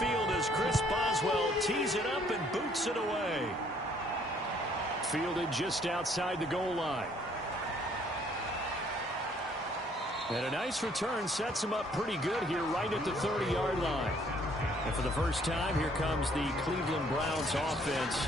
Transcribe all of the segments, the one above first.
field as Chris Boswell tees it up and boots it away. Fielded just outside the goal line. And a nice return sets him up pretty good here right at the 30-yard line. And for the first time, here comes the Cleveland Browns offense.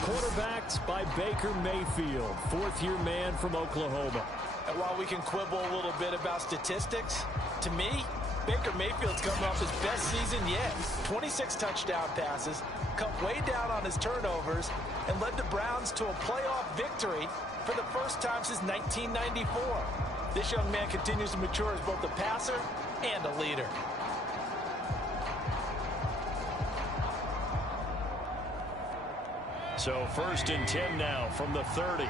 Quarterbacked by Baker Mayfield, fourth-year man from Oklahoma. And while we can quibble a little bit about statistics, to me, Baker Mayfield's coming off his best season yet. 26 touchdown passes, cut way down on his turnovers, and led the Browns to a playoff victory for the first time since 1994. This young man continues to mature as both a passer and a leader. So 1st and 10 now from the 30.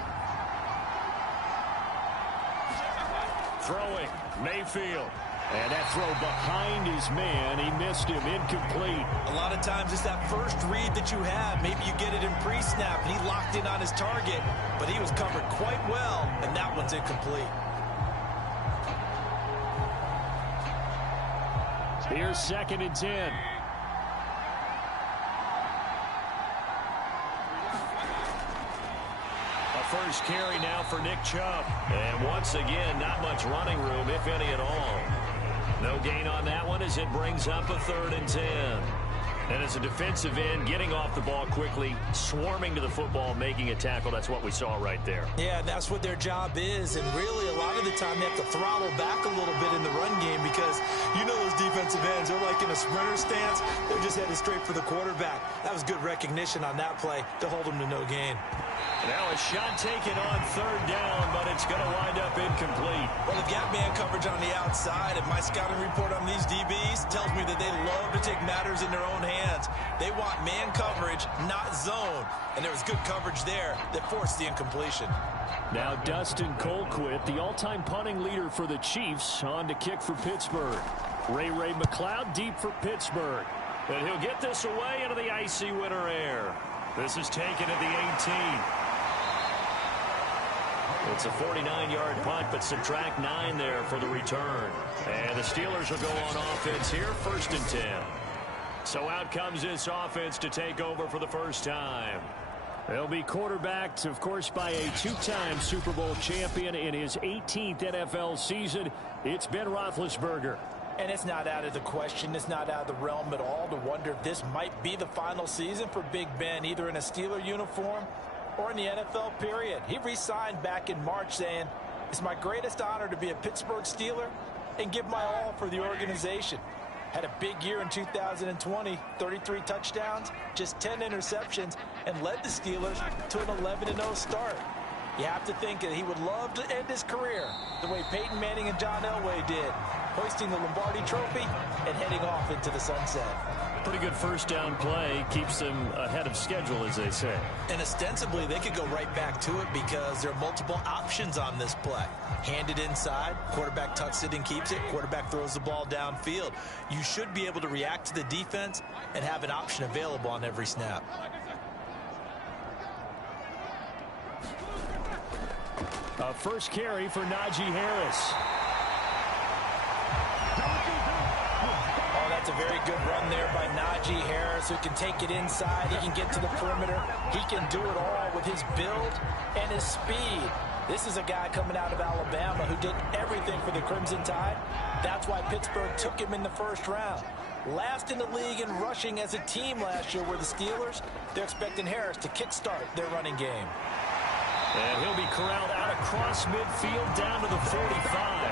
Throwing, Mayfield. And that throw behind his man. He missed him, incomplete. A lot of times it's that first read that you have. Maybe you get it in pre-snap, and he locked in on his target, but he was covered quite well, and that one's incomplete. Here's 2nd and 10. First carry now for Nick Chubb. And once again, not much running room, if any at all. No gain on that one as it brings up a 3rd and 10. And as a defensive end, getting off the ball quickly, swarming to the football, making a tackle. That's what we saw right there. Yeah, that's what their job is. And really, a lot of the time, they have to throttle back a little bit in the run game because you know those defensive ends, they're like in a sprinter stance. They're just headed straight for the quarterback. That was good recognition on that play to hold them to no gain. Now a shot taken on 3rd down, but it's going to wind up incomplete. Well, they've got man coverage on the outside, and my scouting report on these DBs tells me that they love to take matters in their own hands. They want man coverage, not zone. And there was good coverage there that forced the incompletion. Now Dustin Colquitt, the all-time punting leader for the Chiefs, on to kick for Pittsburgh. Ray McLeod deep for Pittsburgh. And he'll get this away into the icy winter air. This is taken at the 18. It's a 49-yard punt, but subtract 9 there for the return. And the Steelers will go on offense here, 1st and 10. So out comes this offense to take over for the first time. They'll be quarterbacked, of course, by a 2-time Super Bowl champion in his 18th NFL season. It's Ben Roethlisberger. And it's not out of the question. It's not out of the realm at all to wonder if this might be the final season for Big Ben, either in a Steeler uniform or in the NFL period. He re-signed back in March saying, "It's my greatest honor to be a Pittsburgh Steeler and give my all for the organization." Had a big year in 2020, 33 touchdowns, just 10 interceptions, and led the Steelers to an 11-0 start. You have to think that he would love to end his career the way Peyton Manning and John Elway did, hoisting the Lombardi Trophy and heading off into the sunset. Pretty good first down play. Keeps them ahead of schedule, as they say. And ostensibly, they could go right back to it because there are multiple options on this play. Hand it inside, quarterback tucks it and keeps it, quarterback throws the ball downfield. You should be able to react to the defense and have an option available on every snap. First carry for Najee Harris. Oh, that's a very good run there by Najee Harris, who can take it inside. He can get to the perimeter. He can do it all with his build and his speed. This is a guy coming out of Alabama who did everything for the Crimson Tide. That's why Pittsburgh took him in the first round. Last in the league in rushing as a team last year were the Steelers. They're expecting Harris to kickstart their running game. And he'll be corralled out across midfield down to the 45.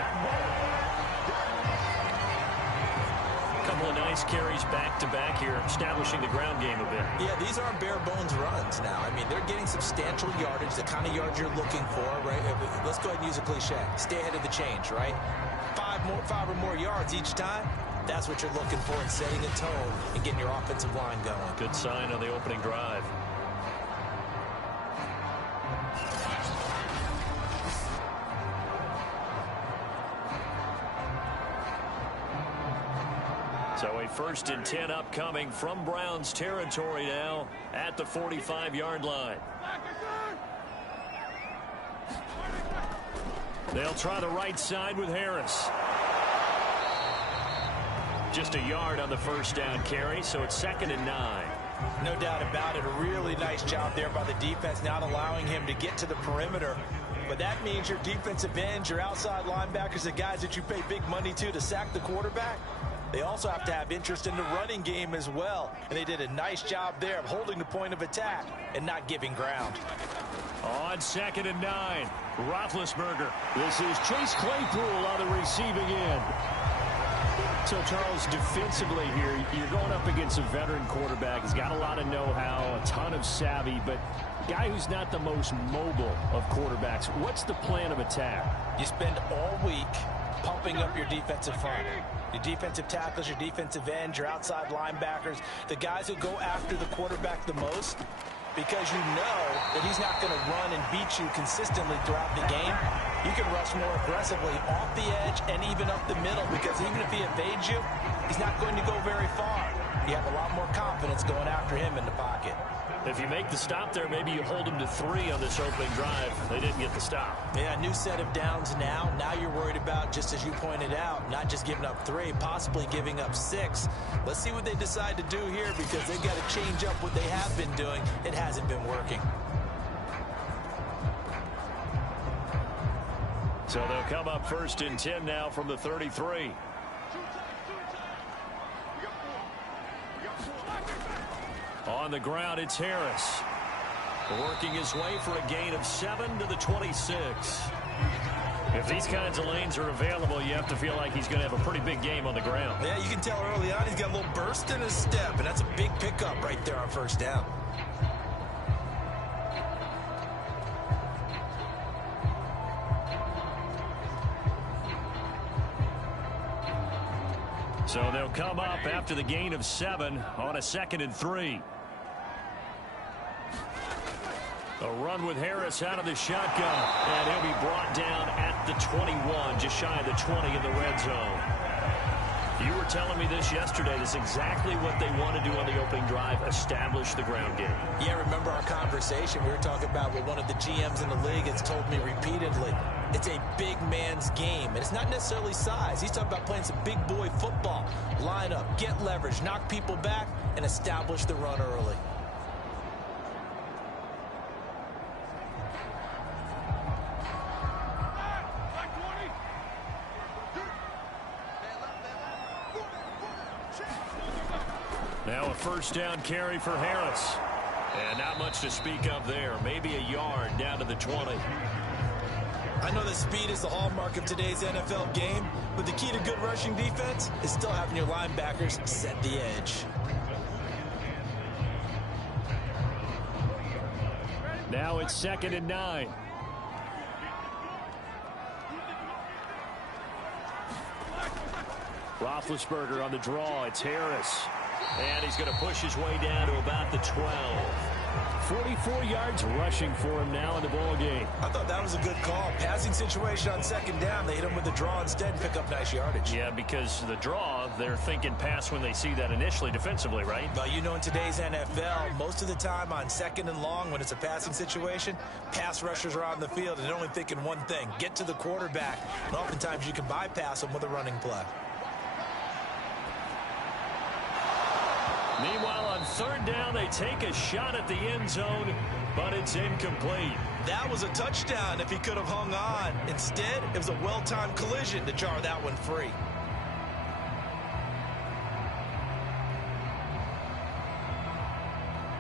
A couple of nice carries back-to-back here, establishing the ground game a bit. Yeah, these aren't bare-bones runs now. I mean, they're getting substantial yardage, the kind of yards you're looking for, right? Let's go ahead and use a cliche. Stay ahead of the change, right? Five or more yards each time. That's what you're looking for in setting a tone and getting your offensive line going. Good sign on the opening drive. So a 1st and 10 upcoming from Browns territory now at the 45-yard line. They'll try the right side with Harris. Just a yard on the first down carry, so it's 2nd and 9. No doubt about it. A really nice job there by the defense, not allowing him to get to the perimeter. But that means your defensive ends, your outside linebackers, the guys that you pay big money to sack the quarterback, they also have to have interest in the running game as well. And they did a nice job there of holding the point of attack and not giving ground. On 2nd and 9, Roethlisberger. This is Chase Claypool on the receiving end. So, Charles, defensively here, you're going up against a veteran quarterback. He's got a lot of know-how, a ton of savvy, but a guy who's not the most mobile of quarterbacks. What's the plan of attack? You spend all week pumping up your defensive front. Your defensive tackles, your defensive ends, your outside linebackers, the guys who go after the quarterback the most, because you know that he's not going to run and beat you consistently throughout the game. You can rush more aggressively off the edge and even up the middle, because even if he evades you, he's not going to go very far. You have a lot more confidence going after him in the pocket. If you make the stop there, maybe you hold him to 3 on this opening drive. They didn't get the stop. Yeah, new set of downs now. Now you're worried about, just as you pointed out, not just giving up 3, possibly giving up 6. Let's see what they decide to do here, because they've got to change up what they have been doing. It hasn't been working. So they'll come up 1st and 10 now from the 33. On the ground, it's Harris. Working his way for a gain of 7 to the 26. If these kinds of lanes are available, you have to feel like he's going to have a pretty big game on the ground. Yeah, you can tell early on he's got a little burst in his step, and that's a big pickup right there on 1st down. So they'll come up after the gain of 7 on a 2nd and 3. A run with Harris out of the shotgun, and he'll be brought down at the 21, just shy of the 20 in the red zone. You were telling me this yesterday. This is exactly what they want to do on the opening drive, establish the ground game. Yeah, remember our conversation? We were talking about what one of the GMs in the league has told me repeatedly. It's a big man's game, and it's not necessarily size. He's talking about playing some big boy football. Line up, get leverage, knock people back, and establish the run early. Now a 1st down carry for Harris. And not much to speak of there. Maybe a yard down to the 20. I know that speed is the hallmark of today's NFL game, but the key to good rushing defense is still having your linebackers set the edge. Now it's 2nd and 9. Roethlisberger on the draw. It's Harris. And he's going to push his way down to about the 12. 44 yards rushing for him now in the ball game. I thought that was a good call. Passing situation on 2nd down. They hit him with the draw instead and pick up nice yardage. Yeah, because the draw, they're thinking pass when they see that initially defensively, right? Well, you know, in today's NFL, most of the time on 2nd and long, when it's a passing situation, pass rushers are on the field and they're only thinking one thing, get to the quarterback. And oftentimes you can bypass them with a running play. Meanwhile, on 3rd down, they take a shot at the end zone, but it's incomplete. That was a touchdown if he could have hung on. Instead, it was a well-timed collision to jar that one free.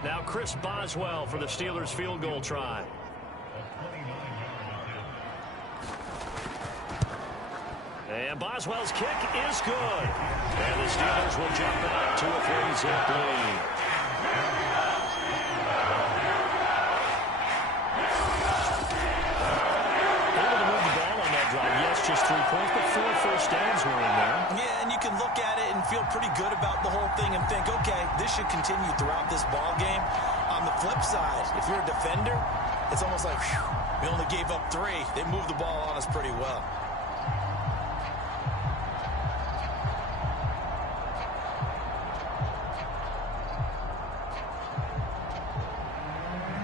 Now Chris Boswell for the Steelers field goal try. And Boswell's kick is good. And the Steelers will jump out to a 3-zip lead. Able to move the ball on that drive. Yes, just 3 points, but 4 first downs were in there. Yeah, and you can look at it and feel pretty good about the whole thing and think, okay, this should continue throughout this ball game. On the flip side, if you're a defender, it's almost like, whew, we only gave up 3. They moved the ball on us pretty well.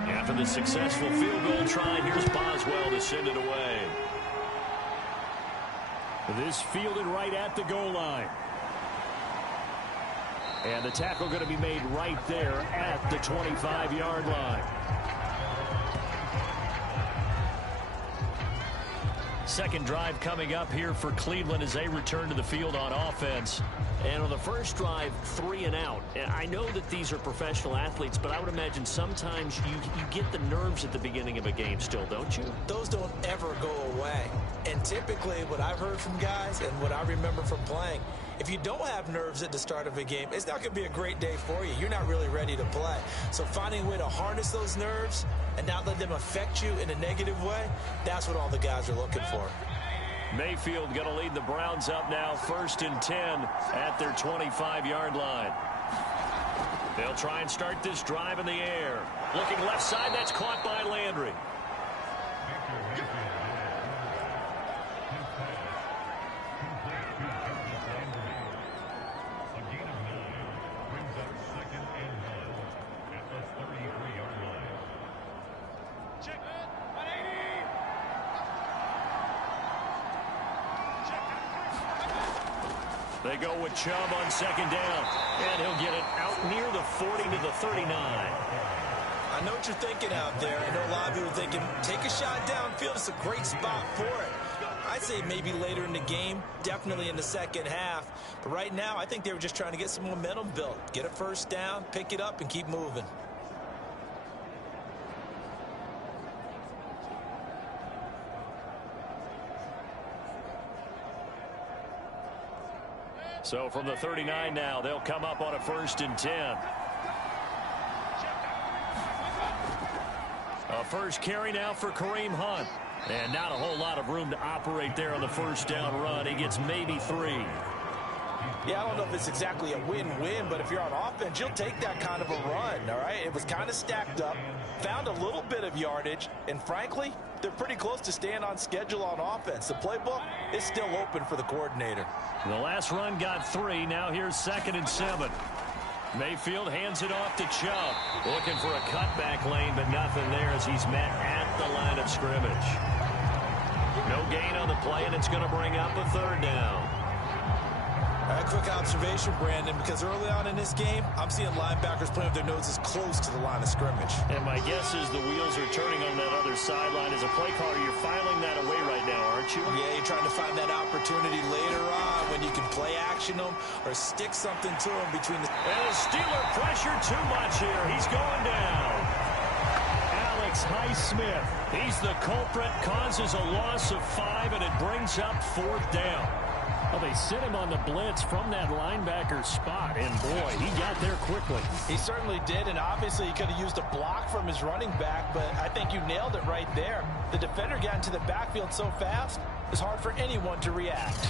After the successful field goal try, here's Boswell to send it away. This fielded right at the goal line. And the tackle going to be made right there at the 25-yard line. Second drive coming up here for Cleveland as they return to the field on offense. And on the first drive, 3 and out. And I know that these are professional athletes, but I would imagine sometimes you get the nerves at the beginning of a game still, don't you? Those don't ever go away. And typically what I've heard from guys and what I remember from playing, if you don't have nerves at the start of a game, it's not going to be a great day for you. You're not really ready to play. So finding a way to harness those nerves and not let them affect you in a negative way, that's what all the guys are looking for. Mayfield going to lead the Browns up now, 1st and 10 at their 25-yard line. They'll try and start this drive in the air. Looking left side, that's caught by Landry. They go with Chubb on 2nd down, and he'll get it out near the 40 to the 39. I know what you're thinking out there. I know a lot of you are thinking, take a shot downfield. It's a great spot for it. I'd say maybe later in the game, definitely in the second half. But right now, I think they were just trying to get some momentum built. Get a first down, pick it up, and keep moving. So from the 39 now, they'll come up on a 1st and 10. A first carry now for Kareem Hunt. And not a whole lot of room to operate there on the first down run. He gets maybe 3. Yeah, I don't know if it's exactly a win-win, but if you're on offense, you'll take that kind of a run, all right? It was kind of stacked up, found a little bit of yardage, and frankly, they're pretty close to staying on schedule on offense. The playbook is still open for the coordinator. The last run got 3. Now here's 2nd and 7. Mayfield hands it off to Chubb. Looking for a cutback lane, but nothing there as he's met at the line of scrimmage. No gain on the play, and it's going to bring up a 3rd down. A quick observation, Brandon, because early on in this game, I'm seeing linebackers playing with their noses close to the line of scrimmage. And my guess is the wheels are turning on that other sideline. As a play caller, you're filing that away right now, aren't you? Yeah, you're trying to find that opportunity later on when you can play action them or stick something to them between the... And the Steeler pressure too much here. He's going down. Alex Highsmith, he's the culprit, causes a loss of 5, and it brings up 4th down. Well, they sent him on the blitz from that linebacker spot, and boy, he got there quickly. He certainly did, and obviously he could have used a block from his running back, but I think you nailed it right there. The defender got into the backfield so fast, it's hard for anyone to react.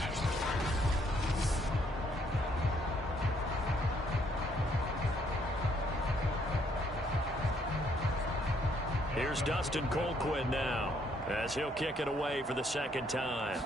Here's Dustin Colquhoun now, as he'll kick it away for the 2nd time.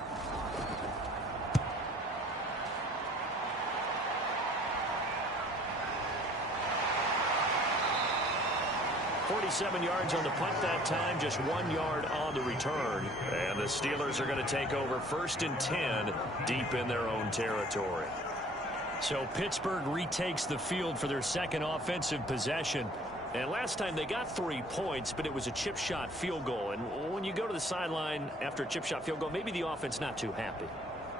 47 yards on the punt that time, just 1 yard on the return. And the Steelers are going to take over 1st and 10 deep in their own territory. So Pittsburgh retakes the field for their 2nd offensive possession. And last time they got 3 points, but it was a chip shot field goal. And when you go to the sideline after a chip shot field goal, maybe the offense not too happy.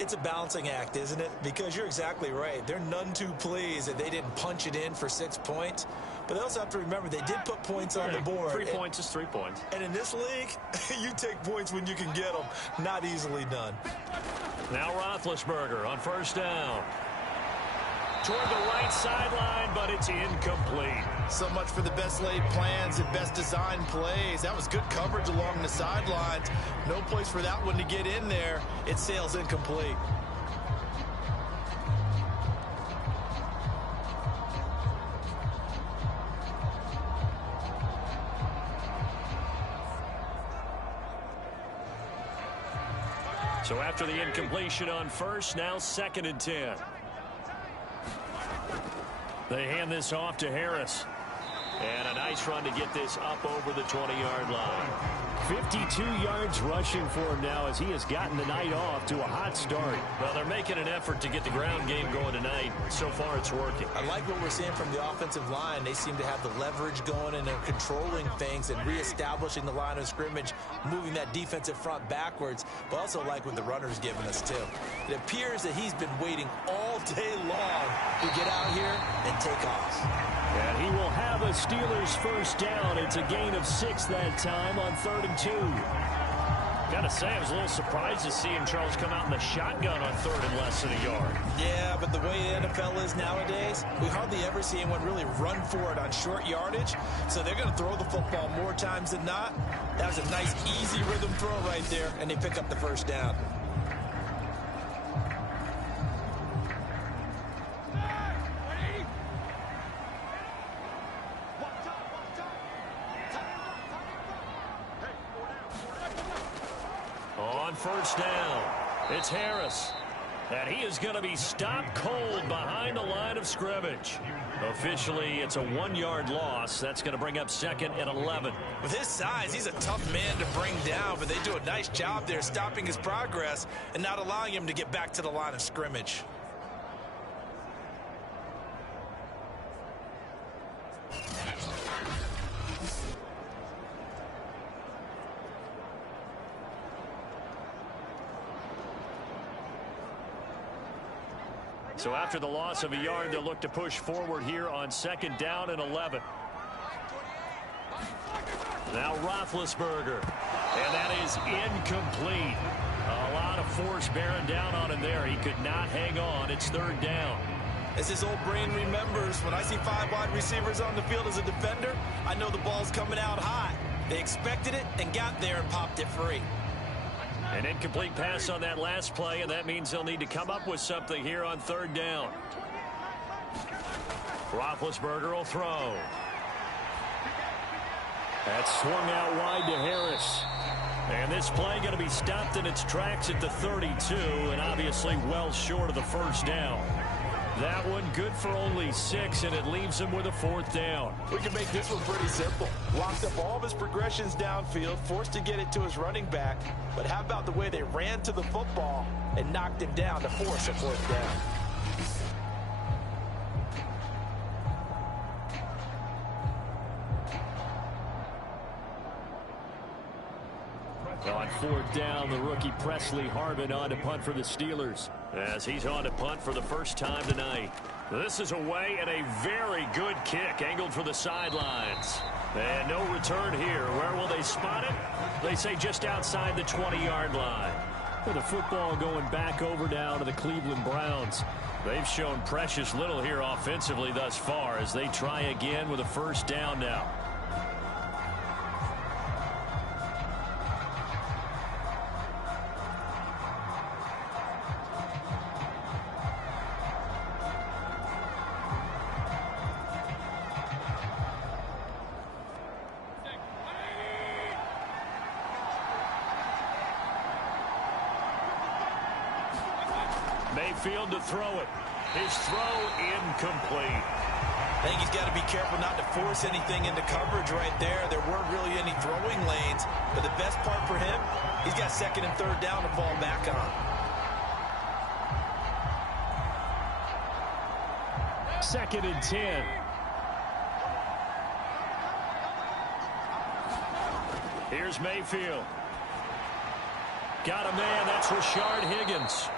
It's a balancing act, isn't it? Because you're exactly right. They're none too pleased that they didn't punch it in for 6 points. But they also have to remember they did put points on the board. 3 points is 3 points. And in this league, you take points when you can get them. Not easily done. Now Roethlisberger on 1st down. Toward the right sideline, but it's incomplete. So much for the best laid plans and best designed plays. That was good coverage along the sidelines. No place for that one to get in there. It sails incomplete. So after the incompletion on 1st, now 2nd and 10. They hand this off to Harris. And a nice run to get this up over the 20-yard line. 52 yards rushing for him now as he has gotten the night off to a hot start. Well, they're making an effort to get the ground game going tonight. So far, it's working. I like what we're seeing from the offensive line. They seem to have the leverage going, and they're controlling things and reestablishing the line of scrimmage, moving that defensive front backwards, but also like what the runner's giving us, too. It appears that he's been waiting all day long to get out here and take off. And he will have a Steelers first down. It's a gain of 6 that time on 3rd and 2. Gotta say, I was a little surprised to see him, Charles, come out in the shotgun on 3rd and less than a yard. Yeah, but the way the NFL is nowadays, we hardly ever see anyone really run for it on short yardage. So they're going to throw the football more times than not. That was a nice, easy rhythm throw right there, and they pick up the first down. On first down, it's Harris. And he is going to be stopped cold behind the line of scrimmage. Officially, it's a 1-yard loss. That's going to bring up 2nd and 11. With his size, he's a tough man to bring down, but they do a nice job there stopping his progress and not allowing him to get back to the line of scrimmage. So after the loss of a yard, they'll look to push forward here on 2nd down and 11. Now Roethlisberger. And that is incomplete. A lot of force bearing down on him there. He could not hang on. It's 3rd down. As his old brain remembers, when I see 5 wide receivers on the field as a defender, I know the ball's coming out hot. They expected it and got there and popped it free. An incomplete pass on that last play, and that means they'll need to come up with something here on 3rd down. Roethlisberger will throw. That's swung out wide to Harris. And this play going to be stopped in its tracks at the 32, and obviously well short of the first down. That one good for only 6, and it leaves him with a 4th down. We can make this one pretty simple. Locked up all of his progressions downfield, forced to get it to his running back. But how about the way they ran to the football and knocked him down to force a 4th down? On 4th down, the rookie Presley Harvin on to punt for the Steelers. As he's on to punt for the first time tonight. This is away and a very good kick angled for the sidelines. And no return here. Where will they spot it? They say just outside the 20-yard line. With the football going back over now to the Cleveland Browns. They've shown precious little here offensively thus far as they try again with a first down now. Mayfield to throw it. His throw incomplete. I think he's got to be careful not to force anything into coverage right there. There weren't really any throwing lanes, but the best part for him, he's got 2nd and 3rd down to fall back on. 2nd and 10. Here's Mayfield. Got a man. That's Rashard Higgins.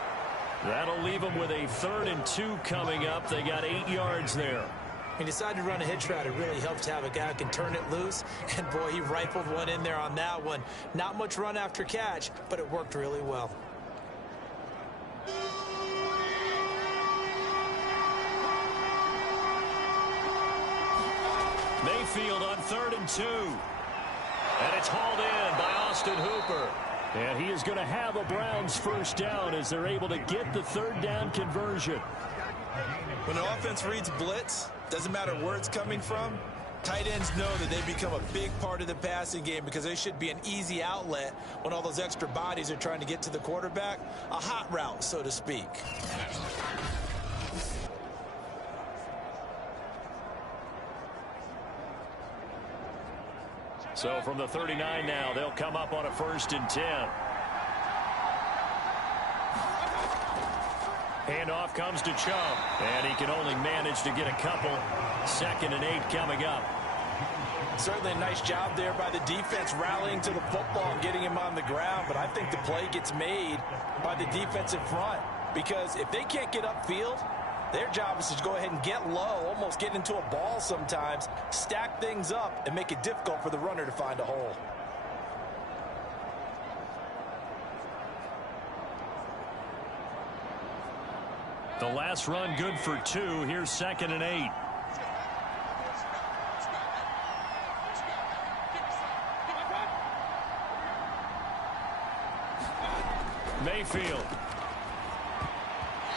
That'll leave them with a 3rd and 2 coming up. They got 8 yards there. He decided to run a hitch route. It really helps to have a guy who can turn it loose. And, boy, he rifled one in there on that one. Not much run after catch, but it worked really well. Mayfield on 3rd and 2. And it's hauled in by Austin Hooper. And he is going to have a Browns first down as they're able to get the 3rd down conversion. When an offense reads blitz, doesn't matter where it's coming from, tight ends know that they become a big part of the passing game because they should be an easy outlet when all those extra bodies are trying to get to the quarterback. A hot route, so to speak. So from the 39 now, they'll come up on a 1st and 10. Handoff comes to Chubb, and he can only manage to get a couple. 2nd and 8 coming up. Certainly a nice job there by the defense rallying to the football and getting him on the ground, but I think the play gets made by the defensive front because if they can't get upfield, their job is to go ahead and get low, almost get into a ball sometimes, stack things up, and make it difficult for the runner to find a hole. The last run good for 2. Here's 2nd and 8. Mayfield.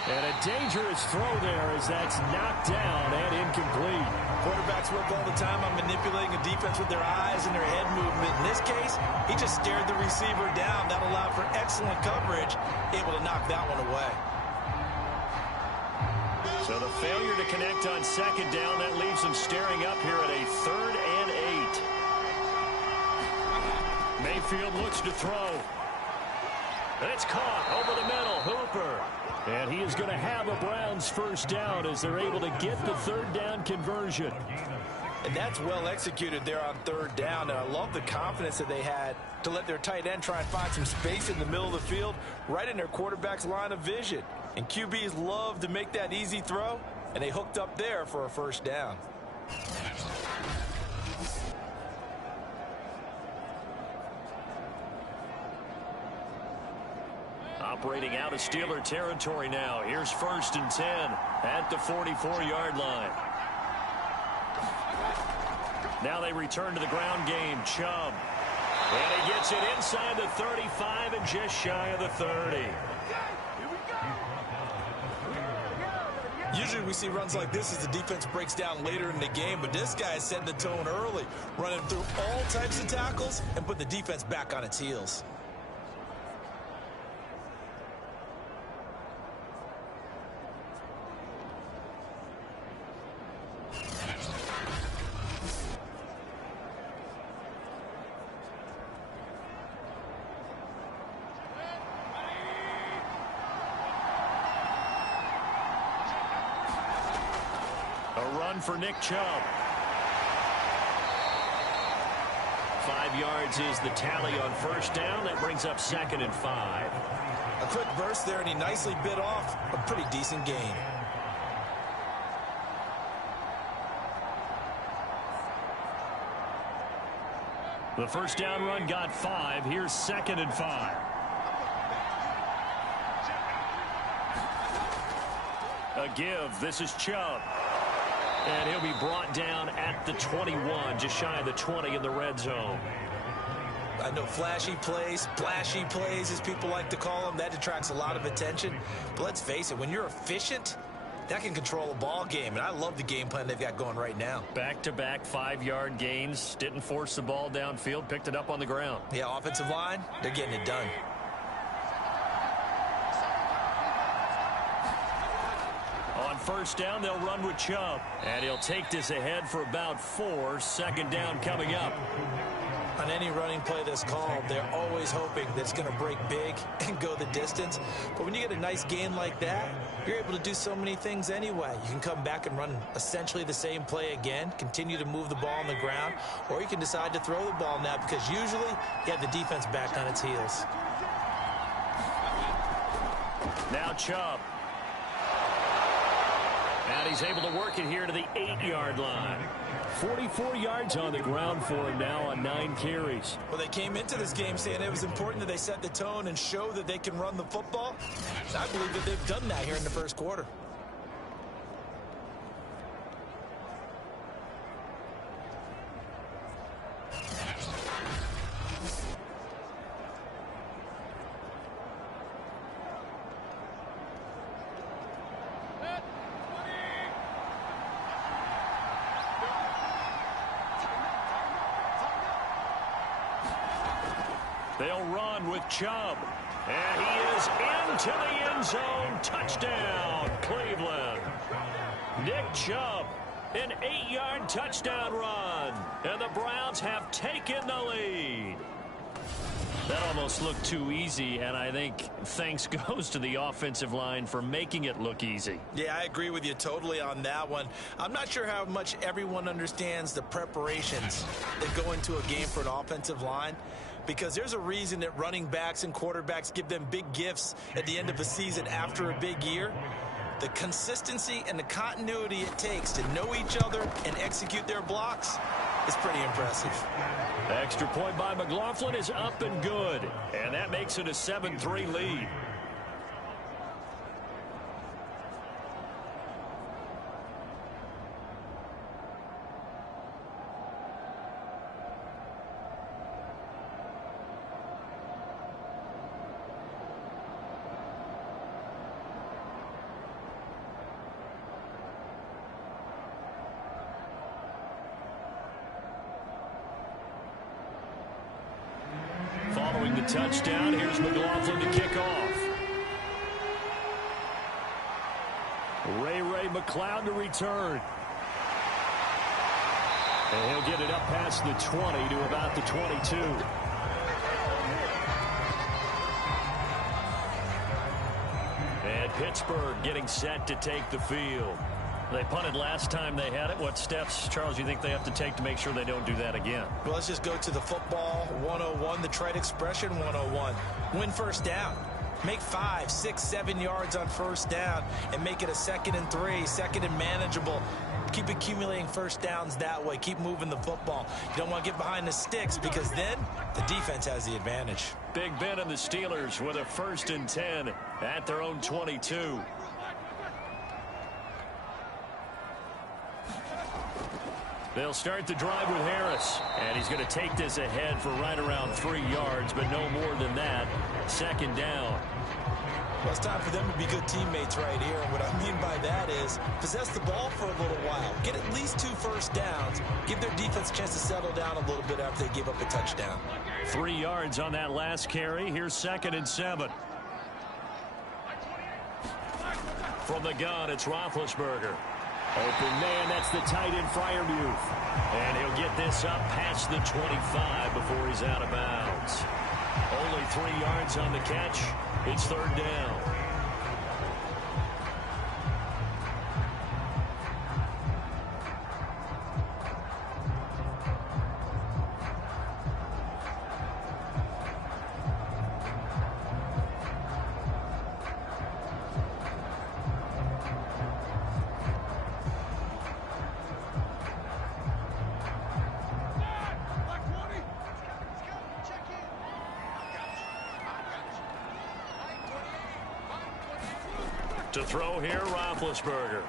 And a dangerous throw there as that's knocked down and incomplete. Quarterbacks work all the time on manipulating a defense with their eyes and their head movement. In this case, he just stared the receiver down. That allowed for excellent coverage, able to knock that one away. So the failure to connect on 2nd down, that leaves him staring up here at a 3rd and 8. Mayfield looks to throw. And it's caught over the middle. Hooper. And he is going to have a Browns 1st down as they're able to get the 3rd down conversion. And that's well executed there on 3rd down. And I love the confidence that they had to let their tight end try and find some space in the middle of the field, right in their quarterback's line of vision. And QBs love to make that easy throw, and they hooked up there for a 1st down. Operating out of Steeler territory now. Here's 1st and 10 at the 44-yard line. Now they return to the ground game. Chubb. And he gets it inside the 35 and just shy of the 30. Usually we see runs like this as the defense breaks down later in the game, but this guy set the tone early, running through all types of tackles and put the defense back on its heels. For Nick Chubb. 5 yards is the tally on 1st down. That brings up 2nd and 5. A quick burst there, and he nicely bit off a pretty decent gain. The 1st down run got 5. Here's 2nd and 5. A give. This is Chubb. And he'll be brought down at the 21, just shy of the 20 in the red zone. I know flashy plays, splashy plays, as people like to call them, that attracts a lot of attention. But let's face it, when you're efficient, that can control a ball game. And I love the game plan they've got going right now. Back-to-back 5-yard gains. Didn't force the ball downfield. Picked it up on the ground. Yeah, offensive line, they're getting it done. On 1st down, they'll run with Chubb. And he'll take this ahead for about 4. 2nd down coming up. On any running play that's called, they're always hoping that it's going to break big and go the distance. But when you get a nice gain like that, you're able to do so many things anyway. You can come back and run essentially the same play again, continue to move the ball on the ground, or you can decide to throw the ball now because usually you have the defense back on its heels. Now Chubb. And he's able to work it here to the 8-yard line. 44 yards on the ground for him now on 9 carries. Well, they came into this game saying it was important that they set the tone and show that they can run the football. I believe that they've done that here in the 1st quarter. They'll run with Chubb. And he is into the end zone. Touchdown, Cleveland. Nick Chubb An 8-yard touchdown run. And the Browns have taken the lead. That almost looked too easy, and I think thanks goes to the offensive line for making it look easy. Yeah, I agree with you totally on that one. I'm not sure how much everyone understands the preparations that go into a game for an offensive line, because there's a reason that running backs and quarterbacks give them big gifts at the end of the season after a big year. The consistency and the continuity it takes to know each other and execute their blocks is pretty impressive. Extra point by McLaughlin is up and good. And that makes it a 7-3 lead. Following the touchdown, here's McLaughlin to kick off. Ray McLeod to return. And he'll get it up past the 20 to about the 22. And Pittsburgh getting set to take the field. They punted last time they had it. What steps, Charles, you think they have to take to make sure they don't do that again? Well, let's just go to the football 101, the trade expression 101. Win first down. Make 5, 6, 7 yards on first down and make it a 2nd and 3, 2nd and manageable. Keep accumulating first downs that way. Keep moving the football. You don't want to get behind the sticks because then the defense has the advantage. Big Ben and the Steelers with a 1st and 10 at their own 22. They'll start the drive with Harris. And he's going to take this ahead for right around 3 yards, but no more than that. 2nd down. Well, it's time for them to be good teammates right here. And what I mean by that is possess the ball for a little while. Get at least 2 first downs. Give their defense a chance to settle down a little bit after they give up a touchdown. 3 yards on that last carry. Here's 2nd and 7. From the gun, it's Roethlisberger. Open man, that's the tight end Freiermuth. And he'll get this up past the 25 before he's out of bounds. Only 3 yards on the catch. It's 3rd down. To throw here, Roethlisberger.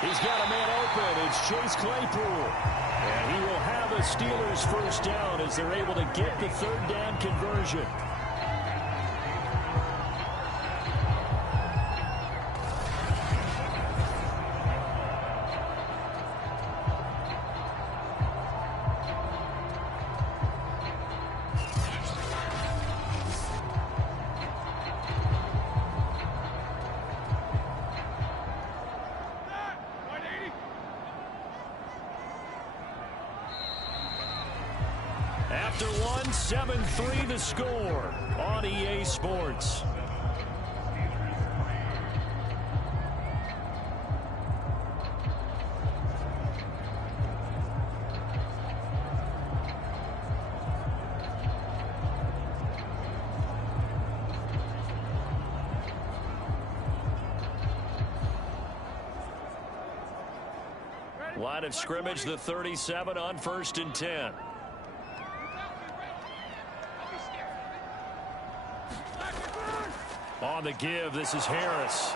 He's got a man open. It's Chase Claypool. And he will have a Steelers first down as they're able to get the 3rd down conversion. After one, 7-3 the score on EA Sports. Line of scrimmage, the 37 on 1st and 10. On the give, this is Harris.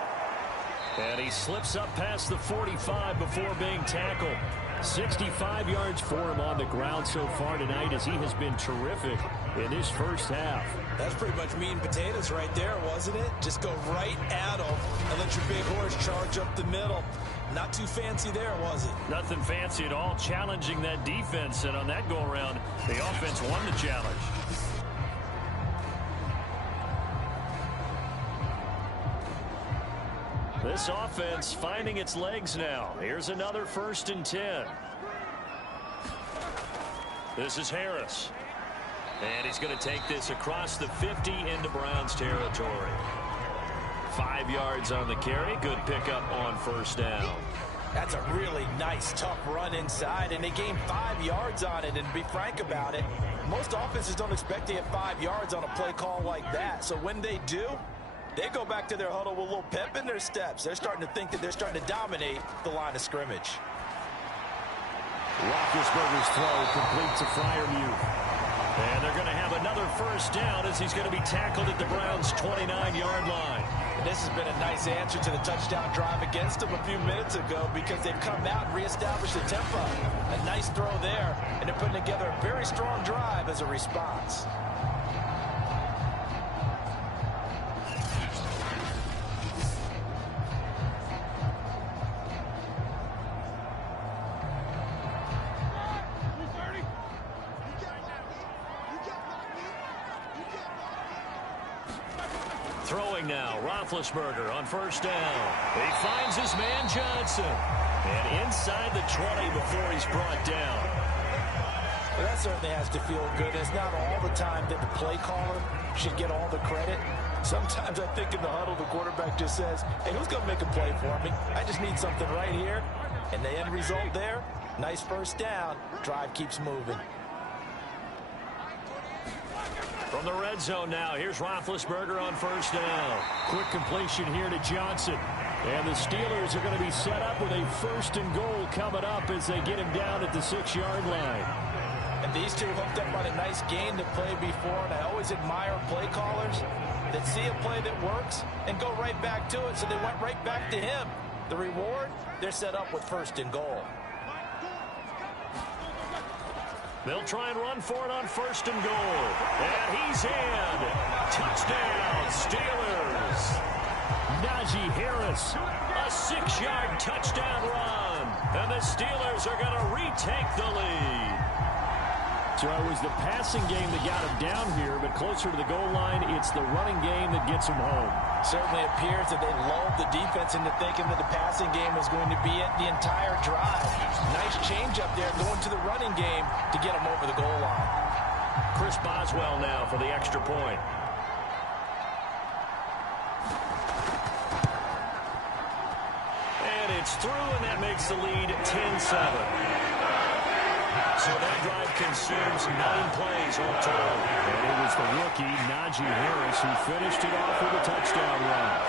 And he slips up past the 45 before being tackled. 65 yards for him on the ground so far tonight as he has been terrific in this first half. That's pretty much meat and potatoes right there, wasn't it? Just go right at him and let your big horse charge up the middle. Not too fancy there, was it? Nothing fancy at all, challenging that defense. And on that go-around, the offense won the challenge. This offense finding its legs now. Here's another 1st and 10. This is Harris. And he's going to take this across the 50 into Browns territory. 5 yards on the carry. Good pickup on 1st down. That's a really nice, tough run inside, and they gained 5 yards on it. And to be frank about it, most offenses don't expect to get 5 yards on a play call like that. So when they do, they go back to their huddle with a little pep in their steps. They're starting to think that they're starting to dominate the line of scrimmage. Roethlisberger's throw complete to Freiermuth. And they're going to have another 1st down as he's going to be tackled at the Browns' 29-yard line. And this has been a nice answer to the touchdown drive against them a few minutes ago because they've come out and reestablished the tempo. A nice throw there, and they're putting together a very strong drive as a response. Throwing now, Roethlisberger on 1st down. He finds his man Johnson. And inside the 20 before he's brought down. Well, that certainly has to feel good. It's not all the time that the play caller should get all the credit. Sometimes I think in the huddle, the quarterback just says, hey, who's going to make a play for me? I just need something right here. And the end result there, nice 1st down. Drive keeps moving. From the red zone now, here's Roethlisberger on 1st down. Quick completion here to Johnson. And the Steelers are going to be set up with a 1st and goal coming up as they get him down at the 6-yard line. And these two hooked up on a nice gain to play before, and I always admire play callers that see a play that works and go right back to it, so they went right back to him. The reward, they're set up with 1st and goal. They'll try and run for it on 1st and goal. And he's in. Touchdown, Steelers. Najee Harris. A 6-yard touchdown run. And the Steelers are going to retake the lead. So it was the passing game that got him down here, but closer to the goal line, it's the running game that gets him home. Certainly appears that they lulled the defense into thinking that the passing game was going to be it the entire drive. Nice change up there going to the running game to get him over the goal line. Chris Boswell now for the extra point. And it's through, and that makes the lead 10-7. So that drive consumes 9 plays all total. And it was the rookie, Najee Harris, who finished it off with a touchdown run.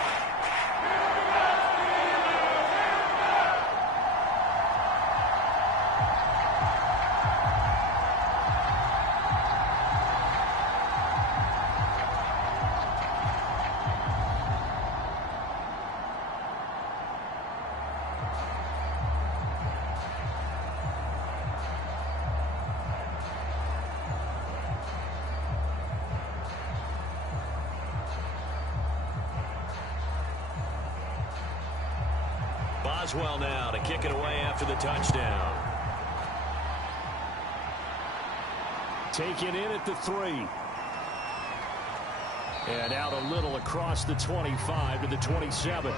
Boswell now to kick it away after the touchdown. Taken in at the 3. And out a little across the 25 to the 27.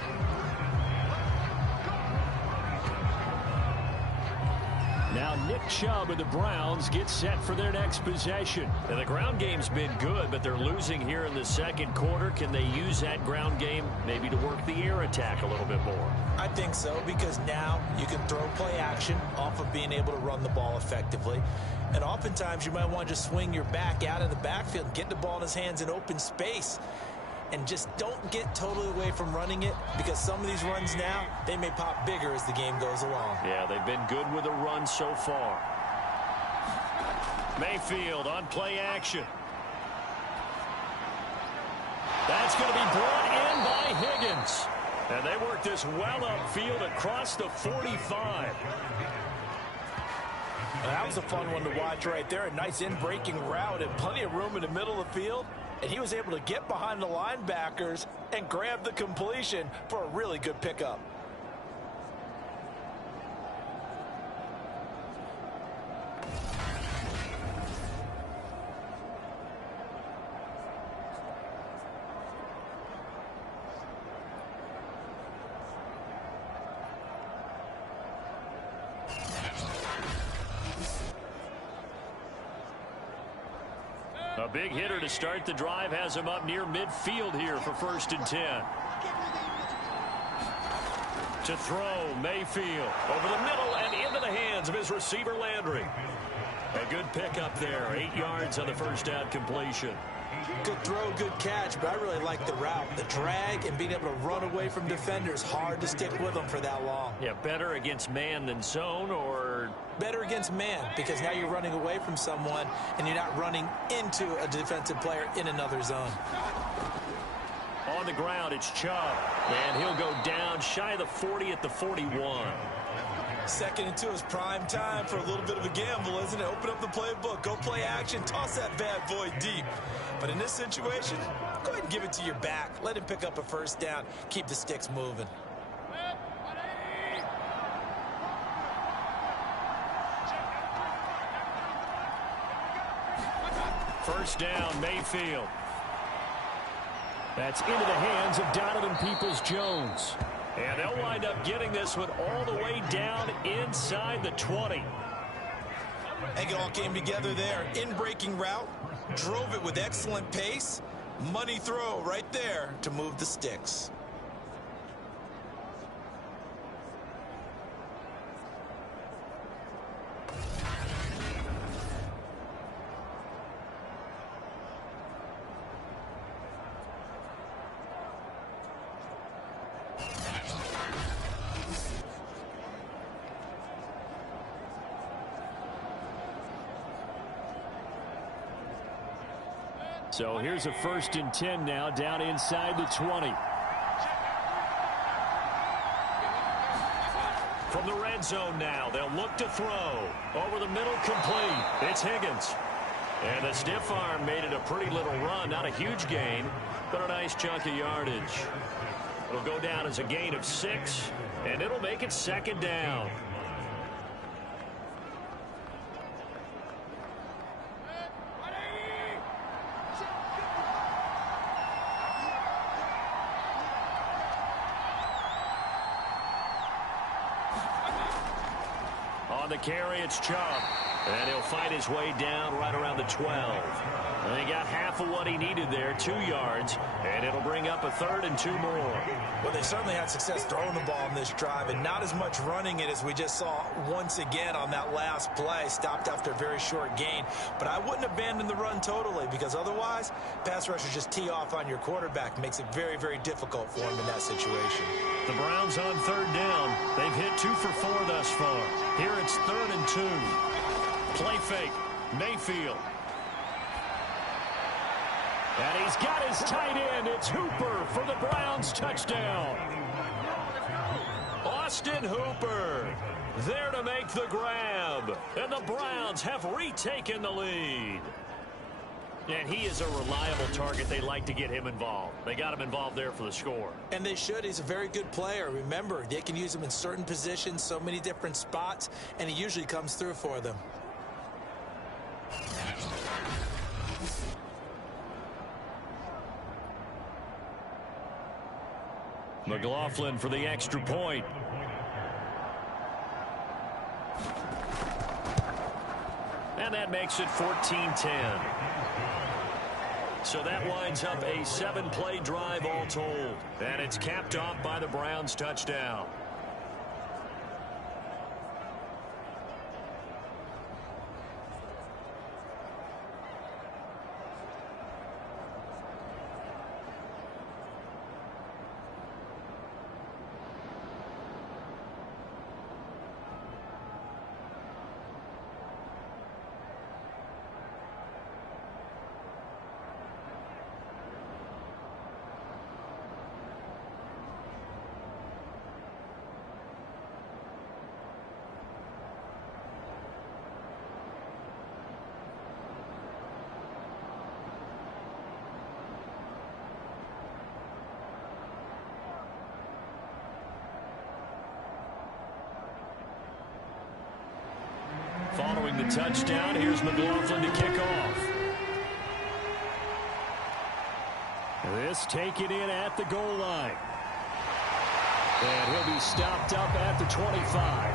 Now Nick Chubb of the Browns gets set for their next possession. And the ground game's been good, but they're losing here in the 2nd quarter. Can they use that ground game maybe to work the air attack a little bit more? I think so, because now you can throw play action off of being able to run the ball effectively. And oftentimes you might want to just swing your back out of the backfield and get the ball in his hands in open space. And just don't get totally away from running it, because some of these runs now, they may pop bigger as the game goes along. Yeah, they've been good with a run so far. Mayfield on play action. That's going to be brought in by Higgins. And they work this well upfield across the 45. That was a fun one to watch right there. A nice in-breaking route and plenty of room in the middle of the field. And he was able to get behind the linebackers and grab the completion for a really good pickup. A big hitter to start the drive has him up near midfield here for 1st and 10. To throw, Mayfield over the middle and into the hands of his receiver, Landry. A good pickup there, 8 yards on the first down completion. Good throw, good catch, but I really like the route. The drag and being able to run away from defenders, hard to stick with them for that long. Yeah, better against man than zone, or? Better against man, because now you're running away from someone and you're not running into a defensive player in another zone. On the ground, it's Chubb, and he'll go down shy of the 40 at the 41. 2nd and 2 is prime time for a little bit of a gamble, isn't it? Open up the playbook, go play action, toss that bad boy deep. But in this situation, go ahead and give it to your back. Let him pick up a 1st down. Keep the sticks moving. First down, Mayfield. That's into the hands of Donovan Peoples-Jones. And they'll wind up getting this one all the way down inside the 20. I think it all came together there. In-breaking route, drove it with excellent pace. Money throw right there to move the sticks. So here's a 1st and 10 now, down inside the 20. From the red zone now, they'll look to throw. Over the middle, complete. It's Higgins. And the stiff arm made it a pretty little run. Not a huge gain, but a nice chunk of yardage. It'll go down as a gain of 6, and it'll make it 2nd down. On the carry, it's Chubb. And he'll fight his way down right around the 12. And he got half of what he needed there, 2 yards. And it'll bring up a 3rd and 2 more. Well, they certainly had success throwing the ball in this drive, and not as much running it as we just saw once again on that last play. Stopped after a very short gain. But I wouldn't abandon the run totally, because otherwise, pass rushers just tee off on your quarterback. Makes it very, very difficult for him in that situation. The Browns on 3rd down. They've hit 2 for 4 thus far. Here it's 3rd and 2. Play fake. Mayfield. And he's got his tight end. It's Hooper for the Browns touchdown. Austin Hooper there to make the grab. And the Browns have retaken the lead. And he is a reliable target. They like to get him involved. They got him involved there for the score. And they should. He's a very good player. Remember, they can use him in certain positions, so many different spots, and he usually comes through for them. McLaughlin for the extra point. And that makes it 14-10. So that winds up a 7-play drive all told. And it's capped off by the Browns touchdown. Following the touchdown, here's McLaughlin to kick off. This taken in at the goal line. And he'll be stopped up at the 25.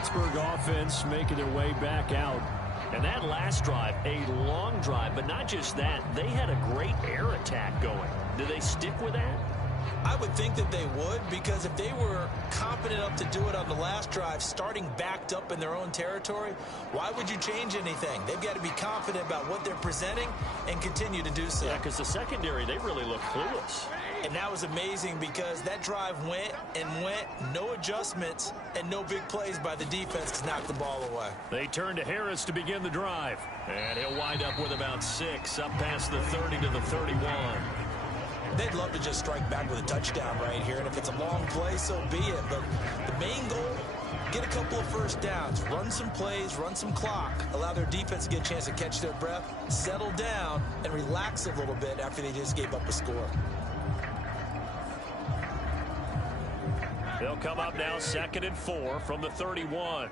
Pittsburgh offense making their way back out. And that last drive, a long drive, but not just that. They had a great air attack going. Do they stick with that? I would think that they would, because if they were confident enough to do it on the last drive, starting backed up in their own territory, why would you change anything? They've got to be confident about what they're presenting and continue to do so. Yeah, because the secondary, they really look clueless. And that was amazing because that drive went and went, no adjustments, and no big plays by the defense to knock the ball away. They turn to Harris to begin the drive. And he'll wind up with about 6, up past the 30 to the 31. They'd love to just strike back with a touchdown right here, and if it's a long play, so be it. But the main goal, get a couple of first downs, run some plays, run some clock, allow their defense to get a chance to catch their breath, settle down, and relax a little bit after they just gave up a score. They'll come up now 2nd and 4 from the 31.